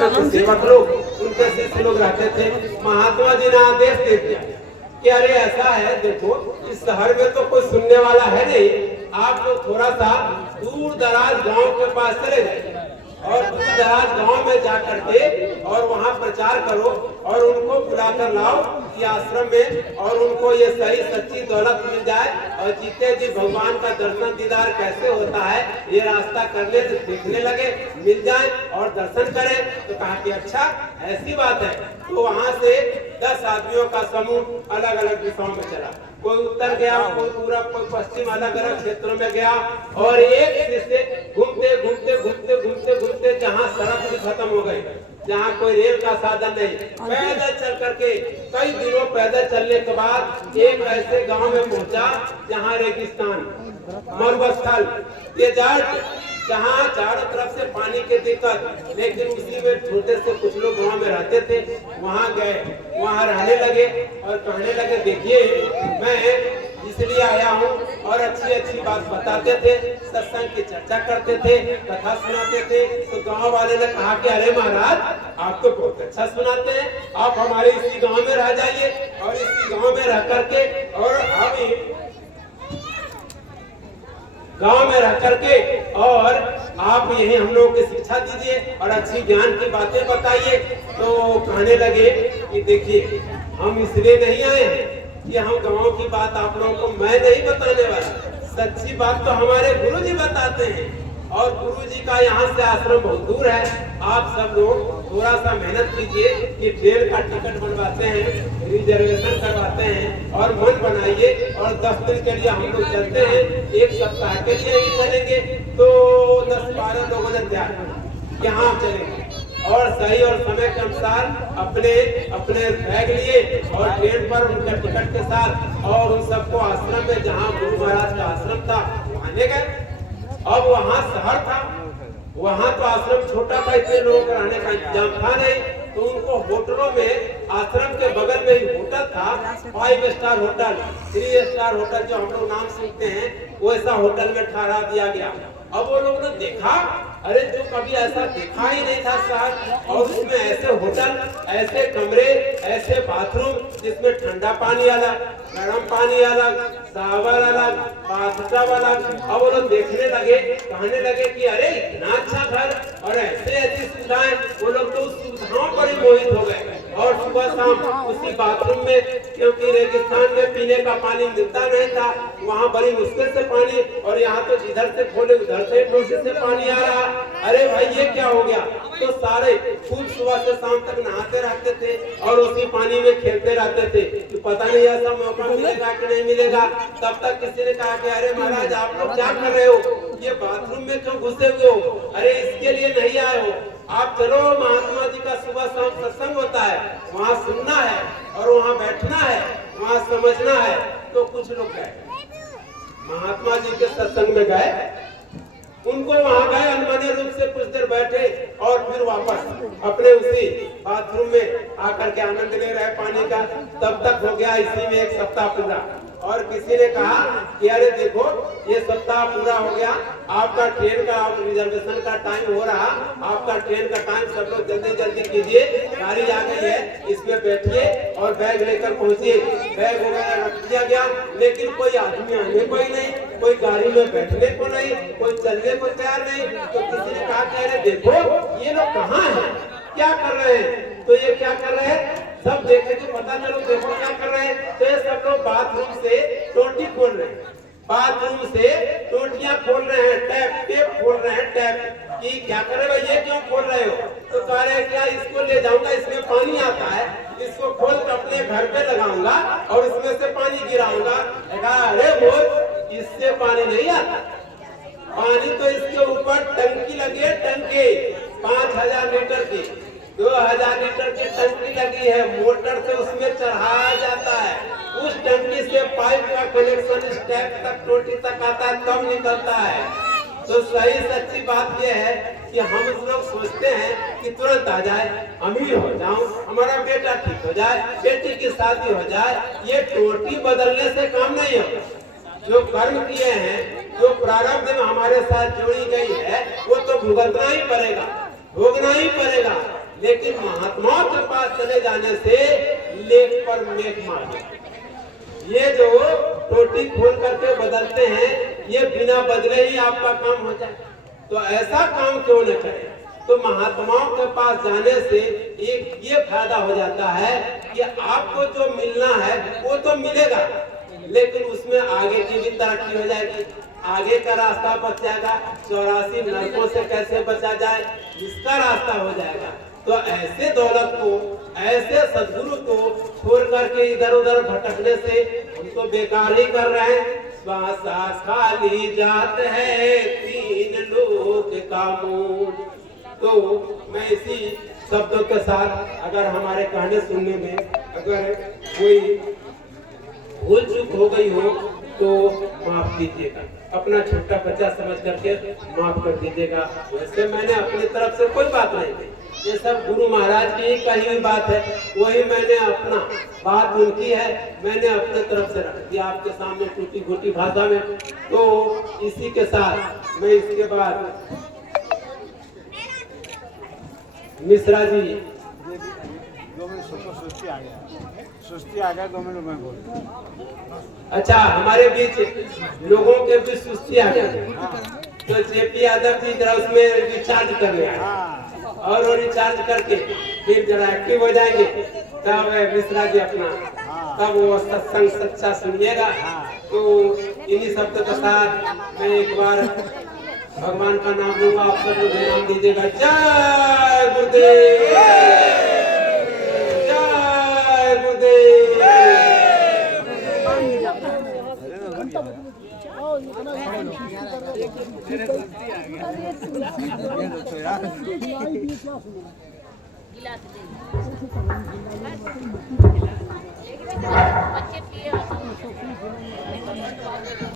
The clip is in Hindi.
सेवक लोग, उनके शिष्य लोग रहते थे। महात्मा जी ने आदेश दे दिया कि अरे ऐसा है, देखो इस शहर में तो कोई सुनने वाला है नहीं, आप लोग थोड़ा सा दूर दराज गांव के पास चले जाइए और दूर दराज गांव में जा करके और वहां प्रचार करो और उनको बुलाकर लाओ कि आश्रम में, और उनको ये सही सच्ची दौलत मिल जाए और जीते जी भगवान का दर्शन दीदार कैसे होता है ये रास्ता करने से देखने लगे, मिल जाए और दर्शन करें। तो कहा कि अच्छा ऐसी बात है। तो वहां से 10 आदमियों का समूह अलग अलग दिशाओं में चला, कोई उत्तर गया, कोई पूरब, कोई पश्चिम, अलग अलग क्षेत्रों में गया और एक से घूमते घूमते घूमते घूमते घूमते जहाँ सड़क भी खत्म हो गई, जहाँ कोई रेल का साधन नहीं, पैदल चल करके कई दिनों पैदल चलने के बाद एक ऐसे गांव में पहुंचा जहाँ रेगिस्तान, मरुस्थल, डेजर्ट, जहाँ चारों तरफ से पानी की दिक्कत, लेकिन उसी में छोटे से कुछ लोग गांव में रहते थे। वहाँ गए, वहाँ रहने लगे और कहने लगे देखिए मैं इसलिए आया हूँ, और अच्छी अच्छी बात बताते थे, सत्संग की चर्चा करते थे, कथा सुनाते थे। तो गांव वाले ने कहा कि अरे महाराज आप तो बहुत अच्छा सुनाते हैं, आप हमारे इसी गांव में रह जाइए और इसी गांव में रह करके और हम गांव में रह करके और आप यही हम लोगों की शिक्षा दीजिए और अच्छी ज्ञान की बातें बताइए। तो कहने लगे कि देखिए हम इसलिए नहीं आए हैं कि हम गांव की बात आप लोगों को मैं नहीं बताने वाला, सच्ची बात तो हमारे गुरु जी बताते हैं और गुरु जी का यहाँ से आश्रम बहुत दूर है। आप सब लोग थोड़ा सा मेहनत कीजिए कि ट्रेन का टिकट बनवाते हैं, रिजर्वेशन करवाते हैं और मन बनाइए और 10 दिन के लिए हम लोग चलते हैं, 1 सप्ताह के लिए ही चलेंगे। तो 10-12 लोगों ने तैयार यहाँ चलेंगे और सही और समय के अनुसार अपने अपने बैग लिए और ट्रेन पर उनके टिकट के साथ और उन सबको आश्रम में, जहाँ गुरु महाराज का आश्रम था, वहाँ ले गए। अब वहाँ शहर था, वहाँ तो आश्रम छोटा था, इतने लोगों का रहने का इंतजाम था नहीं, तो उनको होटलों में, आश्रम के बगल में ही होटल था, 5 स्टार होटल, 3 स्टार होटल जो हम लोग नाम सुनते हैं, वैसा होटल में ठहरा दिया गया। अब वो लोग ने देखा, अरे जो कभी ऐसा देखा ही नहीं था शहर, और उसमें ऐसे होटल, ऐसे कमरे, ऐसे बाथरूम जिसमें ठंडा पानी अलग, गर्म पानी अलग, सावर अलग, बाथटब अलग। अब वो लोग देखने लगे, कहने लगे कि अरे इतना अच्छा घर और ऐसे ऐसी सुविधाएं, वो लोग तो उस सुविधाओं पर ही मोहित हो गए। और सुबह शाम उसी बाथरूम में, क्योंकि रेगिस्तान में पीने का पानी मिलता नहीं था, वहाँ बड़ी मुश्किल से पानी, और यहाँ तो जिधर से खोले उधर से कोशिश से पानी आ रहा। अरे भाई ये क्या हो गया? तो सारे खूब सुबह से शाम तक नहाते रहते थे और उसी पानी में खेलते रहते थे कि पता नहीं ऐसा मौका मिलेगा कि नहीं मिलेगा। तब तक किसी ने कहा कि अरे महाराज आप लोग क्या कर रहे हो, ये बाथरूम में क्यों घुसे हुए हो? अरे इसके लिए नहीं आए हो, आप चलो महात्मा जी का सुबह शाम सत्संग होता है, वहाँ सुनना है और वहाँ बैठना है, वहाँ समझना है। तो कुछ लोग गए, महात्मा जी के सत्संग में गए, उनको वहां गए, अनबने रूप से कुछ देर बैठे और फिर वापस अपने उसी बाथरूम में आकर के आनंद ले रहे पानी का। तब तक हो गया इसी में 1 सप्ताह पूरा। और किसी ने कहा कि अरे देखो ये सप्ताह पूरा हो गया, आपका ट्रेन का रिजर्वेशन का टाइम हो रहा, आपका ट्रेन का टाइम, सब लोग जल्दी जल्दी कीजिए, गाड़ी आ गई है, इसमें बैठिए और बैग लेकर पहुंचिए। बैग वगैरह रख दिया गया, लेकिन कोई आदमी आने को ही नहीं, कोई गाड़ी में बैठने को नहीं, कोई चलने को तैयार नहीं। तो किसी ने कहा कि अरे देखो ये लोग कहाँ हैं, क्या कर रहे हैं? तो ये क्या कर रहे हैं, सब देखे तो पता चलो, देखो क्या कर रहे हैं। तो ये सब लोग बाथरूम से टोटी खोल रहे हैं, बाथरूम से टोटियां खोल रहे हैं, टैप खोल रहे हैं, टैप की क्या कर रहे हो, ये क्यों खोल रहे हो? तो कह रहे हैं क्या इसको ले जाऊंगा, इसमें पानी आता है, इसको खोल कर अपने घर पे लगाऊंगा और इसमें से पानी गिराऊंगा। अरे बोल, इससे पानी नहीं आता, पानी तो इसके ऊपर टंकी लगी है, टंकी 5000 लीटर की, 2000 लीटर की टंकी लगी है, मोटर से उसमें चढ़ाया जाता है, उस टंकी से पाइप का कनेक्शन इस टैप तक, टोटी तक आता है, तब निकलता है। तो सही सच्ची बात यह है कि हम लोग सोचते हैं कि तुरंत आ जाए, अमीर हो जाऊं, हमारा बेटा ठीक हो जाए, बेटी की शादी हो जाए। ये टोटी बदलने से काम नहीं होता। जो कर्म किए हैं, जो प्रारब्ध में हमारे साथ जोड़ी गई है, वो तो भुगतना ही पड़ेगा। भोगना ही पड़ेगा। लेकिन महात्माओं के पास चले जाने से लेख पर मेघ मार। ये जो टोटी खोल करके बदलते हैं, ये बिना बदले ही आपका काम हो जाए, तो ऐसा काम क्यों न करें। तो महात्माओं के पास जाने से एक ये फायदा हो जाता है कि आपको जो मिलना है वो तो मिलेगा, लेकिन उसमें आगे की भी तरक्की हो जाएगी, आगे का रास्ता बच जाएगा। 84 नरकों से कैसे बचा जाए, इसका रास्ता हो जाएगा। तो ऐसे दौलत को, ऐसे सद्गुरु को छोड़ करके इधर उधर भटकने से हम तो बेकार ही कर रहे हैं। श्वासा खाली जात है 3 लोक का मूल। तो मैं इसी शब्दों के साथ, अगर हमारे कहने सुनने में अगर कोई भूल चूक हो गई हो तो माफ कीजिएगा, अपना छोटा बच्चा समझ करके माफ कर दीजिएगा। वैसे मैंने अपनी तरफ से कोई बात नहीं की, ये सब गुरु महाराज की ही कही हुई बात है, वही मैंने अपना बात उनकी है, मैंने अपने तरफ से रख दिया आपके सामने टूटी फूटी भाषा में। तो इसी के साथ मैं इसके बाद मिश्रा जी, 2 मिनट सुस्ती आ गया 2 मिनट में बोल। अच्छा, हमारे बीच लोगों के बीच सुस्ती आ गया, तो जेपी यादव जी जरा उसमें रिचार्ज कर ले, और वो रिचार्ज करके फिर जरा एक्टिव हो जाएंगे, तब मिश्रा जी अपना तब वो सत्संग सच्चा सुनिएगा। तो इन्हीं शब्दों के साथ मैं एक बार भगवान का नाम लूंगा, आप सब मुझे नाम दीजिएगा। जय गुरुदेव, जय गुरुदेव। गिलास दे।